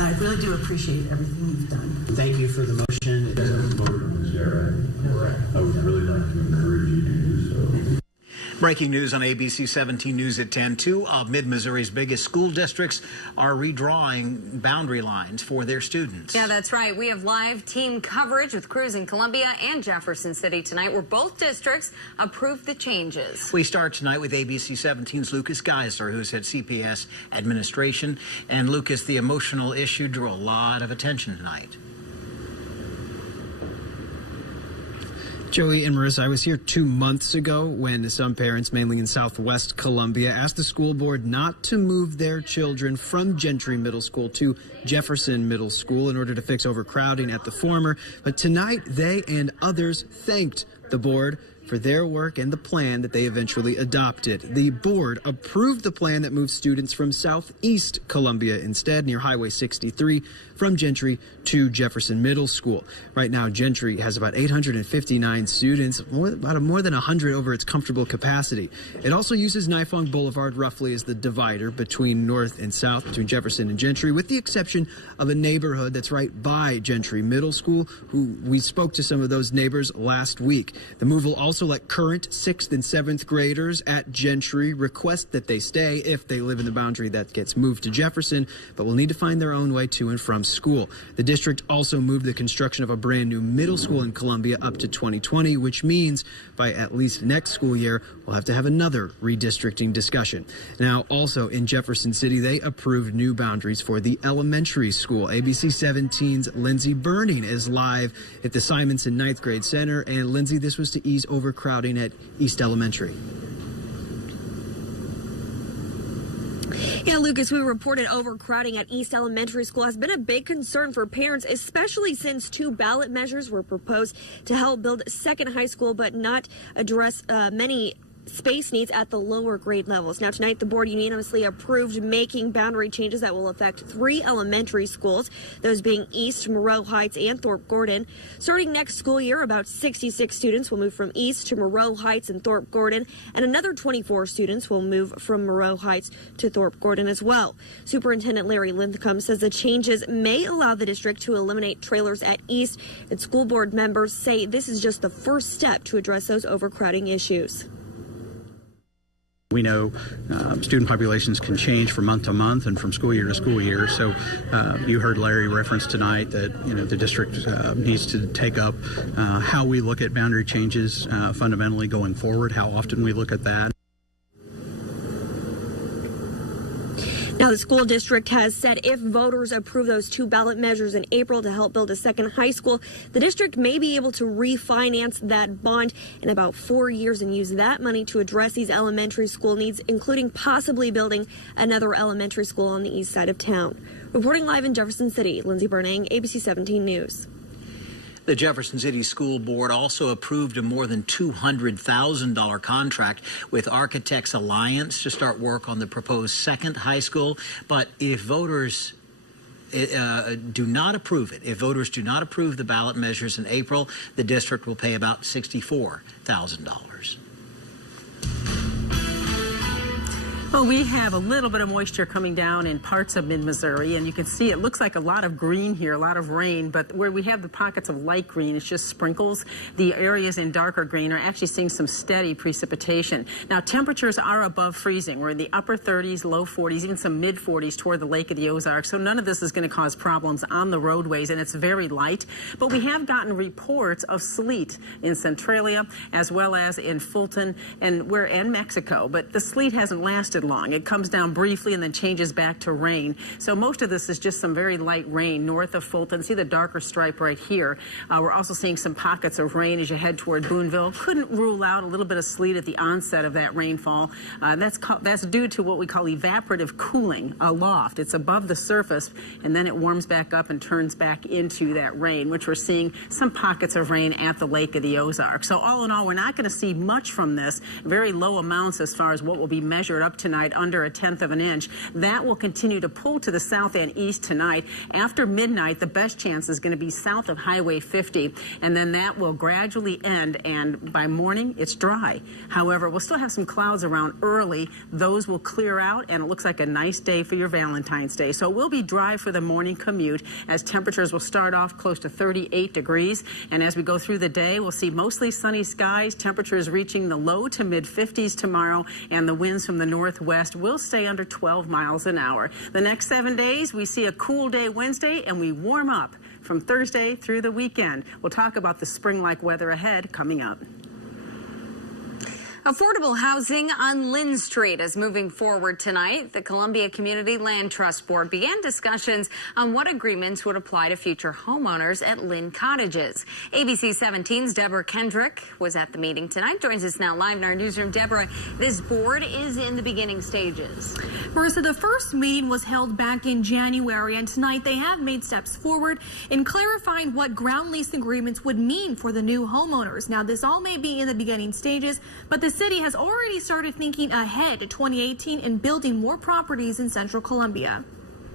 I really do appreciate everything you've done. Thank you for the motion. You guys haven't voted on this yet, right? I would really like to encourage you to do so. Breaking news on ABC 17 News at 10. Two of Mid-Missouri's biggest school districts are redrawing boundary lines for their students. Yeah, that's right. We have live team coverage with crews in Columbia and Jefferson City tonight, where both districts approved the changes. We start tonight with ABC 17's Lucas Geisler, who's at CPS administration. And Lucas, the emotional issue drew a lot of attention tonight. Joey and Marissa, I was here 2 months ago when some parents, mainly in southwest Columbia, asked the school board not to move their children from Gentry Middle School to Jefferson Middle School in order to fix overcrowding at the former. But tonight, they and others thanked the board for their work and the plan that they eventually adopted. The board approved the plan that moves students from southeast Columbia instead, near Highway 63, from Gentry to Jefferson Middle School. Right now, Gentry has about 859 students, more than 100 over its comfortable capacity. It also uses Nifong Boulevard roughly as the divider between north and south, between Jefferson and Gentry, with the exception of a neighborhood that's right by Gentry Middle School, who we spoke to some of those neighbors last week. The move will also let current 6th and 7th graders at Gentry request that they stay if they live in the boundary that gets moved to Jefferson, but will need to find their own way to and from school. The district also moved the construction of a brand new middle school in Columbia up to 2020, which means by at least next school year, we'll have to have another redistricting discussion. Now, also in Jefferson City, they approved new boundaries for the elementary school. ABC 17's Lindsay Burning is live at the Simonson 9th Grade Center. And Lindsay, this was to ease overcrowding at East Elementary. Yeah, Lucas, we reported overcrowding at East Elementary School has been a big concern for parents, especially since 2 ballot measures were proposed to help build a second high school, but not address many space needs at the lower grade levels. Now, tonight, the board unanimously approved making boundary changes that will affect 3 elementary schools, those being East, Moreau Heights, and Thorpe Gordon. Starting next school year, about 66 students will move from East to Moreau Heights and Thorpe Gordon, and another 24 students will move from Moreau Heights to Thorpe Gordon as well. Superintendent Larry Linthicum says the changes may allow the district to eliminate trailers at East, and school board members say this is just the first step to address those overcrowding issues. We know student populations can change from month to month and from school year to school year. So you heard Larry reference tonight that the district needs to take up how we look at boundary changes fundamentally going forward, how often we look at that. Now, the school district has said if voters approve those 2 ballot measures in April to help build a second high school, the district may be able to refinance that bond in about 4 years and use that money to address these elementary school needs, including possibly building another elementary school on the east side of town. Reporting live in Jefferson City, Lindsay Burning, ABC 17 News. The Jefferson City School Board also approved a more than $200,000 contract with Architects Alliance to start work on the proposed second high school. But if voters do not approve it, if voters do not approve the ballot measures in April, the district will pay about $64,000. Well, we have a little bit of moisture coming down in parts of mid-Missouri, and you can see it looks like a lot of green here, a lot of rain, but where we have the pockets of light green, it's just sprinkles. The areas in darker green are actually seeing some steady precipitation. Now, temperatures are above freezing. We're in the upper 30s, low 40s, even some mid-40s toward the Lake of the Ozarks, so none of this is going to cause problems on the roadways, and it's very light. But we have gotten reports of sleet in Centralia as well as in Fulton and Mexico, but the sleet hasn't lasted long. It comes down briefly and then changes back to rain. So most of this is just some very light rain north of Fulton. See the darker stripe right here. We're also seeing some pockets of rain as you head toward Boonville. Couldn't rule out a little bit of sleet at the onset of that rainfall. That's due to what we call evaporative cooling aloft. It's above the surface, and then it warms back up and turns back into that rain, which we're seeing some pockets of rain at the Lake of the Ozarks. So all in all, we're not going to see much from this. Very low amounts as far as what will be measured up to tonight, under 1/10 of an inch. That will continue to pull to the south and east tonight. After midnight, the best chance is going to be south of Highway 50, and then that will gradually end, and by morning, it's dry. However, we'll still have some clouds around early. Those will clear out, and it looks like a nice day for your Valentine's Day. So it will be dry for the morning commute, as temperatures will start off close to 38 degrees, and as we go through the day, we'll see mostly sunny skies, temperatures reaching the low to mid-50s tomorrow, and the winds from the northwest will stay under 12 miles an hour. The next 7 days, we see a cool day Wednesday, and we warm up from Thursday through the weekend. We'll talk about the spring-like weather ahead coming up. Affordable housing on Lynn Street is moving forward tonight. The Columbia Community Land Trust Board began discussions on what agreements would apply to future homeowners at Lynn Cottages. ABC 17's Deborah Kendrick was at the meeting tonight. Joins us now live in our newsroom. Deborah, this board is in the beginning stages. Marissa, the first meeting was held back in January, and tonight they have made steps forward in clarifying what ground lease agreements would mean for the new homeowners. Now, this all may be in the beginning stages, but the city has already started thinking ahead to 2018 and building more properties in central Columbia.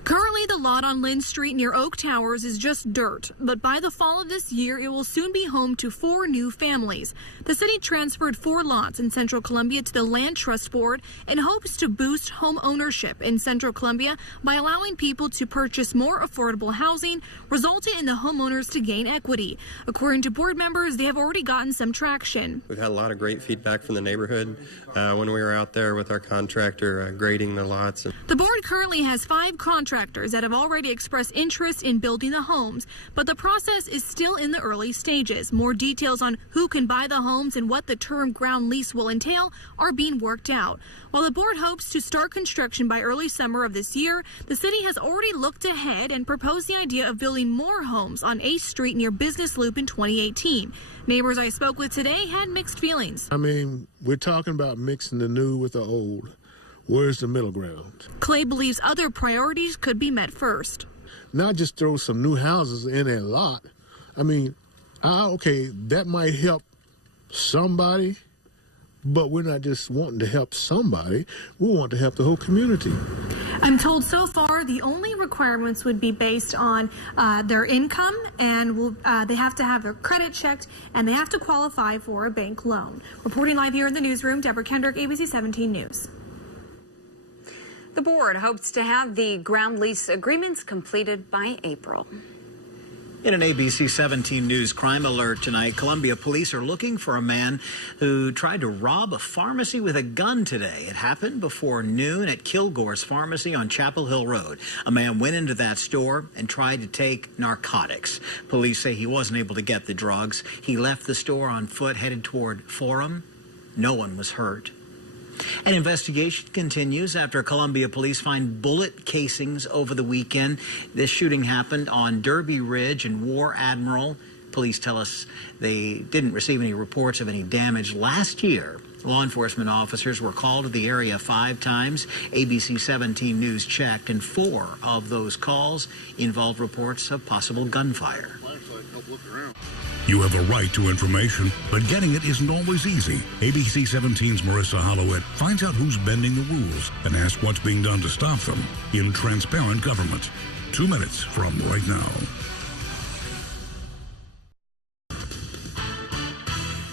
Currently, the lot on Lynn Street near Oak Towers is just dirt, but by the fall of this year, it will soon be home to 4 new families. The city transferred 4 lots in central Columbia to the Land Trust Board and hopes to boost home ownership in central Columbia by allowing people to purchase more affordable housing, resulting in the homeowners to gain equity. According to board members, they have already gotten some traction. We've had a lot of great feedback from the neighborhood when we were out there with our contractor grading the lots. The board currently has 5 contractors that have already expressed interest in building the homes, but the process is still in the early stages. More details on who can buy the homes and what the term ground lease will entail are being worked out. While the board hopes to start construction by early summer of this year, the city has already looked ahead and proposed the idea of building more homes on 8th Street near Business Loop in 2018. Neighbors I spoke with today had mixed feelings. I mean, we're talking about mixing the new with the old. Where's the middle ground? Clay believes other priorities could be met first. Not just throw some new houses in a lot. I mean, okay, that might help somebody, but we're not just wanting to help somebody. We want to help the whole community. I'm told so far the only requirements would be based on their income, and they have to have their credit checked, and they have to qualify for a bank loan. Reporting live here in the newsroom, Deborah Kendrick, ABC 17 News. The board hopes to have the ground lease agreements completed by April. In an ABC 17 News crime alert tonight, Columbia police are looking for a man who tried to rob a pharmacy with a gun today. It happened before noon at Kilgore's Pharmacy on Chapel Hill Road. A man went into that store and tried to take narcotics. Police say he wasn't able to get the drugs. He left the store on foot, headed toward Forum. No one was hurt. An investigation continues after Columbia police find bullet casings over the weekend. This shooting happened on Derby Ridge and War Admiral. Police tell us they didn't receive any reports of any damage. Last year, law enforcement officers were called to the area 5 times. ABC 17 News checked, and 4 of those calls involved reports of possible gunfire. You have a right to information, but getting it isn't always easy. ABC 17's Marissa Hollowett finds out who's bending the rules and asks what's being done to stop them in Transparent Government. 2 minutes from right now.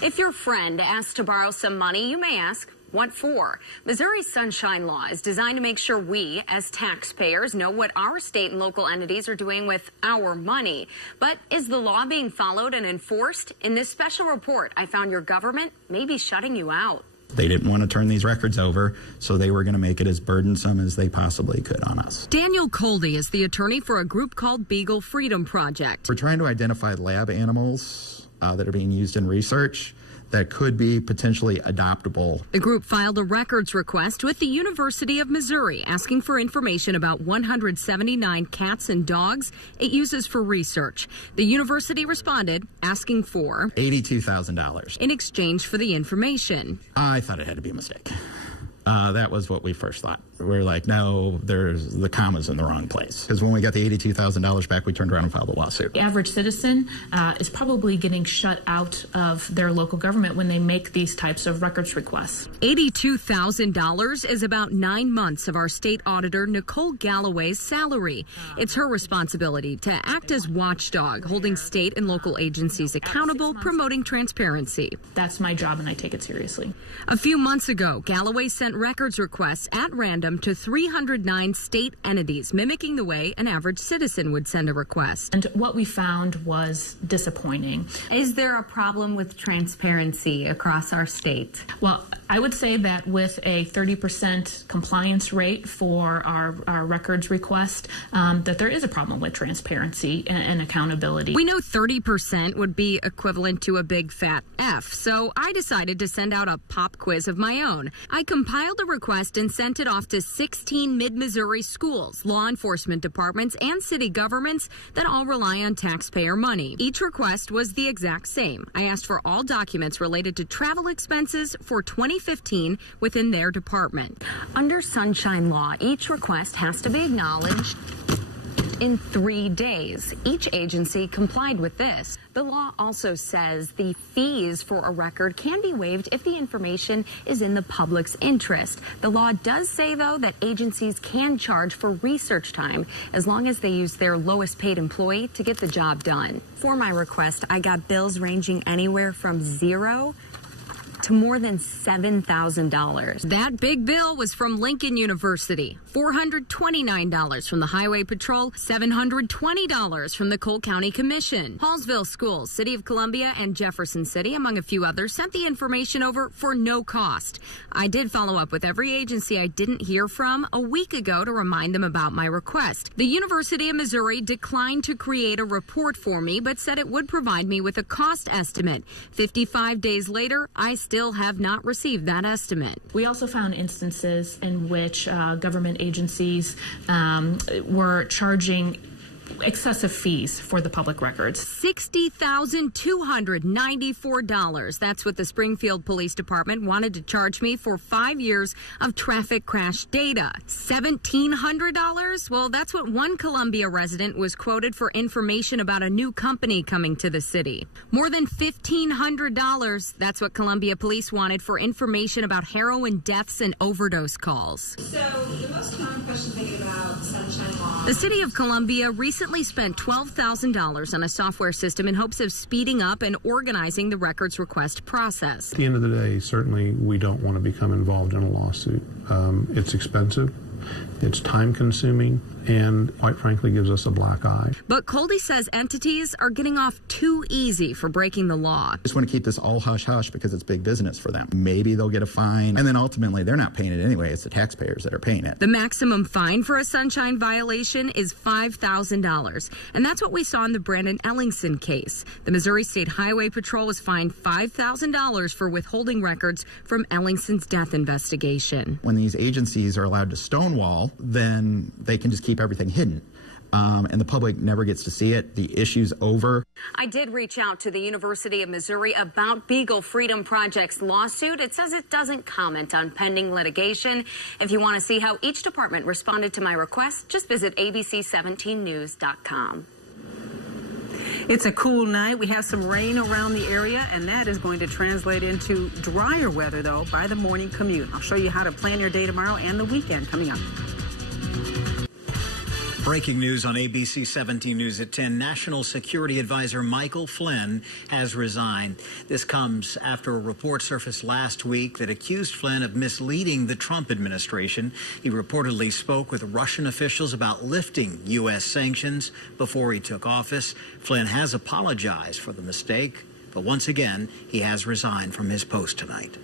If your friend asks to borrow some money, you may ask, what for? Missouri's Sunshine Law is designed to make sure we, as taxpayers, know what our state and local entities are doing with our money. But is the law being followed and enforced? In this special report, I found your government may be shutting you out. They didn't want to turn these records over, so they were going to make it as burdensome as they possibly could on us. Daniel Coldy is the attorney for a group called Beagle Freedom Project. We're trying to identify lab animals that are being used in research that could be potentially adoptable. The group filed a records request with the University of Missouri asking for information about 179 cats and dogs it uses for research. The university responded asking for $82,000 in exchange for the information. I thought it had to be a mistake. That was what we first thought. We were like, no, there's the comma's in the wrong place. Because when we got the $82,000 back, we turned around and filed a lawsuit. The average citizen is probably getting shut out of their local government when they make these types of records requests. $82,000 is about 9 months of our state auditor Nicole Galloway's salary. It's her responsibility to act as watchdog, holding state and local agencies accountable, promoting transparency. That's my job, and I take it seriously. A few months ago, Galloway sent records requests at random to 309 state entities, mimicking the way an average citizen would send a request. And what we found was disappointing. Is there a problem with transparency across our state? Well, I would say that with a 30% compliance rate for our records request, that there is a problem with transparency and accountability. We know 30% would be equivalent to a big fat F, so I decided to send out a pop quiz of my own. I compiled a request and sent it off to 16 mid-Missouri schools, law enforcement departments, and city governments that all rely on taxpayer money. Each request was the exact same. I asked for all documents related to travel expenses for 2015 within their department. Under Sunshine Law, each request has to be acknowledged in 3 days. Each agency complied with this. The law also says the fees for a record can be waived if the information is in the public's interest. The law does say, though, that agencies can charge for research time as long as they use their lowest paid employee to get the job done. For my request, I got bills ranging anywhere from $0 to more than $7,000. That big bill was from Lincoln University, $429 from the Highway Patrol, $720 from the Cole County Commission. Hallsville Schools, City of Columbia, and Jefferson City, among a few others, sent the information over for no cost. I did follow up with every agency I didn't hear from a week ago to remind them about my request. The University of Missouri declined to create a report for me, but said it would provide me with a cost estimate. 55 days later, I still have not received that estimate. We also found instances in which government agencies were charging excessive fees for the public records. $60,294. That's what the Springfield Police Department wanted to charge me for 5 years of traffic crash data. $1,700? Well, that's what one Columbia resident was quoted for information about a new company coming to the city. More than $1,500. That's what Columbia Police wanted for information about heroin deaths and overdose calls. So the most common question thinking about Sunshine Law. The City of Columbia recently spent $12,000 on a software system in hopes of speeding up and organizing the records request process. At the end of the day, certainly we don't want to become involved in a lawsuit. It's expensive, it's time consuming, and quite frankly gives us a black eye. But Coldy says entities are getting off too easy for breaking the law. Just want to keep this all hush-hush because it's big business for them. Maybe they'll get a fine, and then ultimately they're not paying it anyway. It's the taxpayers that are paying it. The maximum fine for a sunshine violation is $5,000, and that's what we saw in the Brandon Ellingson case. The Missouri State Highway Patrol was fined $5,000 for withholding records from Ellingson's death investigation. When these agencies are allowed to stonewall, then they can just keep everything hidden. And the public never gets to see it. The issue's over. I did reach out to the University of Missouri about Beagle Freedom Project's lawsuit. It says it doesn't comment on pending litigation. If you want to see how each department responded to my request, just visit abc17news.com. It's a cool night. We have some rain around the area, and that is going to translate into drier weather, though, by the morning commute. I'll show you how to plan your day tomorrow and the weekend coming up. Breaking news on ABC 17 News at 10. National Security Advisor Michael Flynn has resigned. This comes after a report surfaced last week that accused Flynn of misleading the Trump administration. He reportedly spoke with Russian officials about lifting U.S. sanctions before he took office. Flynn has apologized for the mistake, but once again, he has resigned from his post tonight.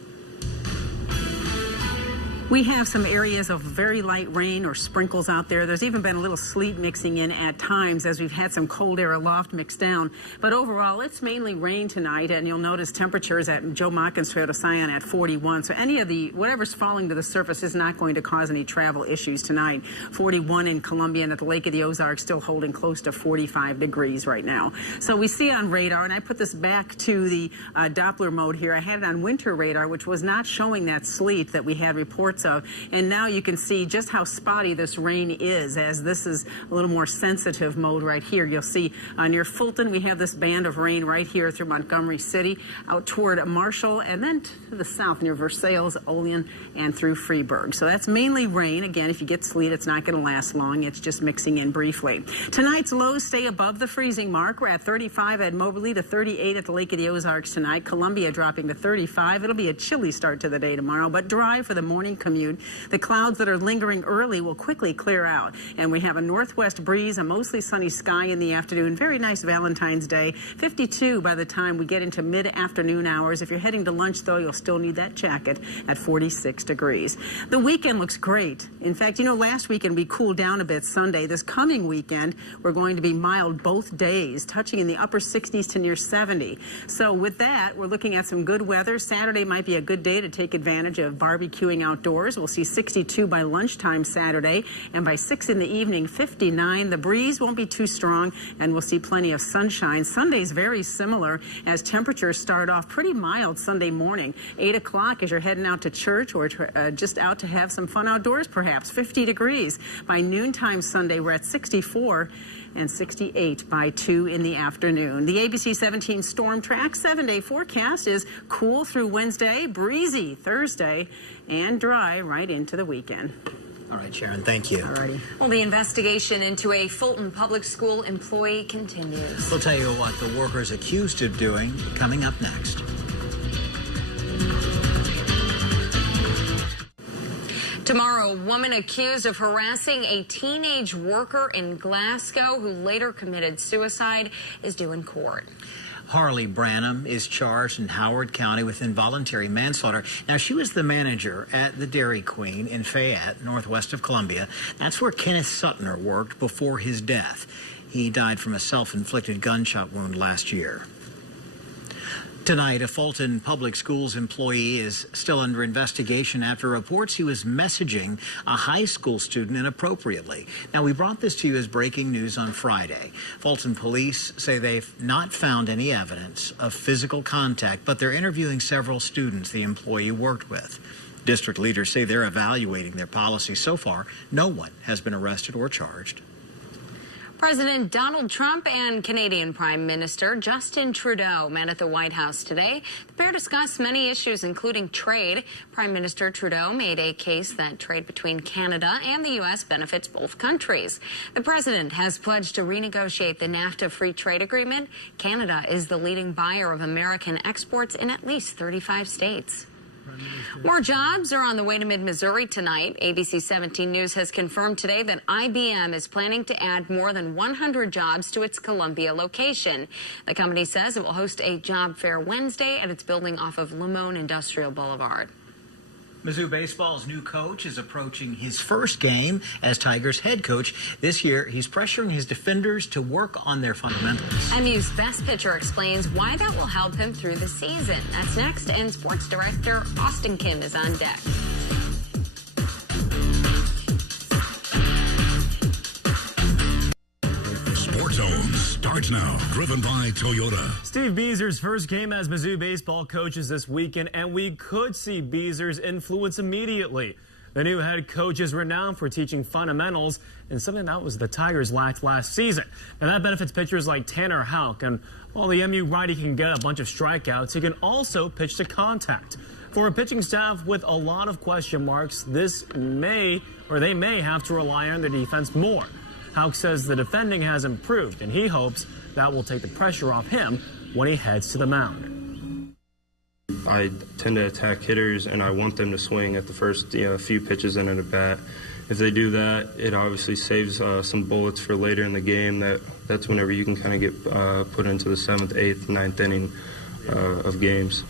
We have some areas of very light rain or sprinkles out there. There's even been a little sleet mixing in at times as we've had some cold air aloft mixed down. But overall, it's mainly rain tonight, and you'll notice temperatures at Joe Mockins Trail to Scion at 41. So any of the, whatever's falling to the surface is not going to cause any travel issues tonight. 41 in Columbia, and at the Lake of the Ozarks still holding close to 45 degrees right now. So we see on radar, and I put this back to the Doppler mode here. I had it on winter radar, which was not showing that sleet that we had reports reports of. And now you can see just how spotty this rain is, as this is a little more sensitive mode right here. You'll see near Fulton, we have this band of rain right here through Montgomery City, out toward Marshall, and then to the south near Versailles, Olean, and through Freeburg. So that's mainly rain. Again, if you get sleet, it's not going to last long. It's just mixing in briefly. Tonight's lows stay above the freezing mark. We're at 35 at Moberly to 38 at the Lake of the Ozarks tonight. Columbia dropping to 35. It'll be a chilly start to the day tomorrow, but dry for the morning commute. The clouds that are lingering early will quickly clear out, and we have a northwest breeze, a mostly sunny sky in the afternoon. Very nice Valentine's Day. 52 by the time we get into mid-afternoon hours. If you're heading to lunch, though, you'll still need that jacket at 46 degrees. The weekend looks great. In fact, you know, last weekend we cooled down a bit Sunday. This coming weekend, we're going to be mild both days, touching in the upper 60s to near 70. So with that, we're looking at some good weather. Saturday might be a good day to take advantage of barbecuing outdoors. We'll see 62 by lunchtime Saturday, and by 6 in the evening, 59. The breeze won't be too strong, and we'll see plenty of sunshine. Sunday's very similar, as temperatures start off pretty mild Sunday morning. 8 o'clock as you're heading out to church or just out to have some fun outdoors, perhaps 50 degrees. By noontime Sunday, we're at 64 and 68 by 2 in the afternoon. The ABC 17 Storm Track 7-day forecast is cool through Wednesday, breezy Thursday, and dry right into the weekend. All right, Sharon, thank you. All righty. Well, the investigation into a Fulton Public School employee continues. We'll tell you what the workers accused of doing coming up next. Tomorrow, a woman accused of harassing a teenage worker in Glasgow who later committed suicide is due in court. Harley Branham is charged in Howard County with involuntary manslaughter. Now, she was the manager at the Dairy Queen in Fayette, northwest of Columbia. That's where Kenneth Suttner worked before his death. He died from a self-inflicted gunshot wound last year. Tonight, a Fulton Public Schools employee is still under investigation after reports he was messaging a high school student inappropriately. Now, we brought this to you as breaking news on Friday. Fulton police say they've not found any evidence of physical contact, but they're interviewing several students the employee worked with. District leaders say they're evaluating their policy. So far, no one has been arrested or charged. President Donald Trump and Canadian Prime Minister Justin Trudeau met at the White House today. The pair discussed many issues, including trade. Prime Minister Trudeau made a case that trade between Canada and the U.S. benefits both countries. The president has pledged to renegotiate the NAFTA free trade agreement. Canada is the leading buyer of American exports in at least 35 states. More jobs are on the way to mid-Missouri tonight. ABC 17 News has confirmed today that IBM is planning to add more than 100 jobs to its Columbia location. The company says it will host a job fair Wednesday at its building off of Limon Industrial Boulevard. Mizzou baseball's new coach is approaching his first game as Tigers head coach. This year, he's pressuring his defenders to work on their fundamentals. MU's best pitcher explains why that will help him through the season. That's next, and sports director Austin Kim is on deck. Sports Zone starts now, driven by Toyota. Steve Beezer's first game as Mizzou baseball coach is this weekend, and we could see Beezer's influence immediately. The new head coach is renowned for teaching fundamentals, and something that was the Tigers lacked last season. And that benefits pitchers like Tanner Houck. And while the MU righty can get a bunch of strikeouts, he can also pitch to contact. For a pitching staff with a lot of question marks, they may have to rely on their defense more. Houck says the defending has improved, and he hopes that will take the pressure off him when he heads to the mound. I tend to attack hitters, and I want them to swing at the first few pitches in at bat. If they do that, it obviously saves some bullets for later in the game. That's whenever you can kind of get put into the 7th, 8th, 9th inning of games.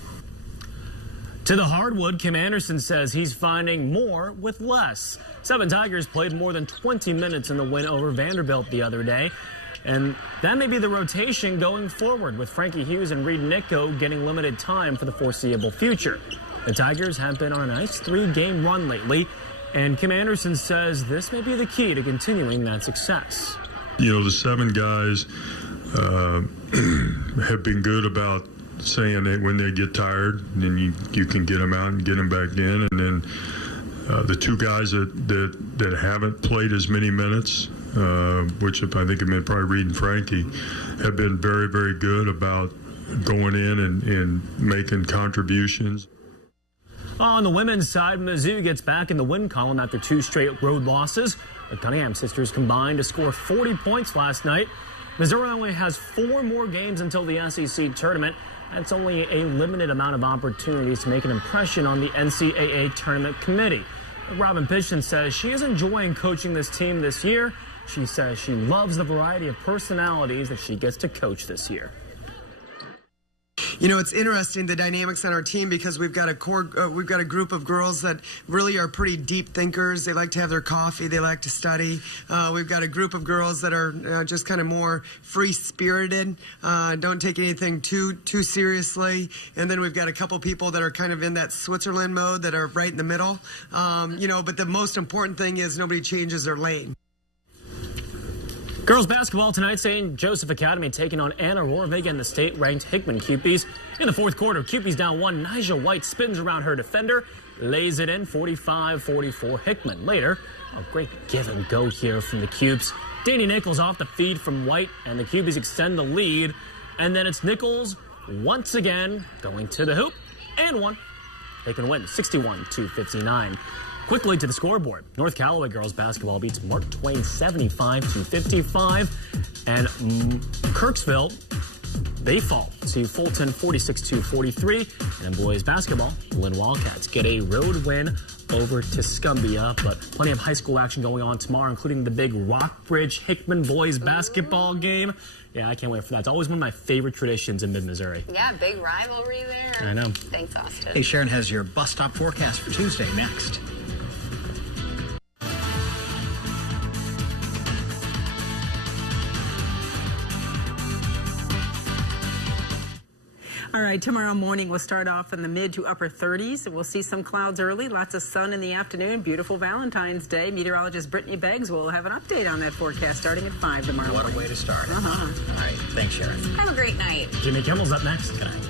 To the hardwood, Kim Anderson says he's finding more with less. 7 Tigers played more than 20 minutes in the win over Vanderbilt the other day. And that may be the rotation going forward, with Frankie Hughes and Reed Nicko getting limited time for the foreseeable future. The Tigers have been on a nice 3-game run lately, and Kim Anderson says this may be the key to continuing that success. You know, the 7 guys have been good about saying that when they get tired, then you can get them out and get them back in. And then The two guys that haven't played as many minutes, which I think have been probably Reed and Frankie, have been very, very good about going in and making contributions. On the women's side, Mizzou gets back in the win column after 2 straight road losses. The Cunningham sisters combined to score 40 points last night. Missouri only has 4 more games until the SEC tournament. That's only a limited amount of opportunities to make an impression on the NCAA tournament committee. Robin Piston says she is enjoying coaching this team this year. She says she loves the variety of personalities that she gets to coach this year. You know, it's interesting, the dynamics on our team, because we've got a group of girls that really are pretty deep thinkers. They like to have their coffee. They like to study. We've got a group of girls that are just kind of more free-spirited, don't take anything too seriously. And then we've got a couple people that are kind of in that Switzerland mode that are right in the middle. You know, but the most important thing is nobody changes their lane. Girls basketball tonight, St. Joseph Academy taking on Anna Rorvig and the state-ranked Hickman Cupies. In the fourth quarter, Cupies down 1. Nyjah White spins around her defender, lays it in, 45-44 Hickman. Later, a great give and go here from the Cubes. Danny Nichols off the feed from White, and the Cupies extend the lead. And then it's Nichols once again going to the hoop, and one. They can win 61-59. Quickly to the scoreboard. North Callaway girls basketball beats Mark Twain 75-55. And Kirksville, they fall to Fulton 46-43. And in boys basketball, Lynn Wildcats get a road win over Tuscumbia. But plenty of high school action going on tomorrow, including the big Rockbridge Hickman boys basketball game. Yeah, I can't wait for that. It's always one of my favorite traditions in mid-Missouri. Yeah, big rivalry there. I know. Thanks, Austin. Hey, Sharon has your bus stop forecast for Tuesday next. All right, tomorrow morning we'll start off in the mid to upper 30s. We'll see some clouds early, lots of sun in the afternoon. Beautiful Valentine's Day. Meteorologist Brittany Beggs will have an update on that forecast starting at 5 tomorrow morning. What a way to start. Uh-huh. All right, thanks, Sharon. Have a great night. Jimmy Kimmel's up next. Good night.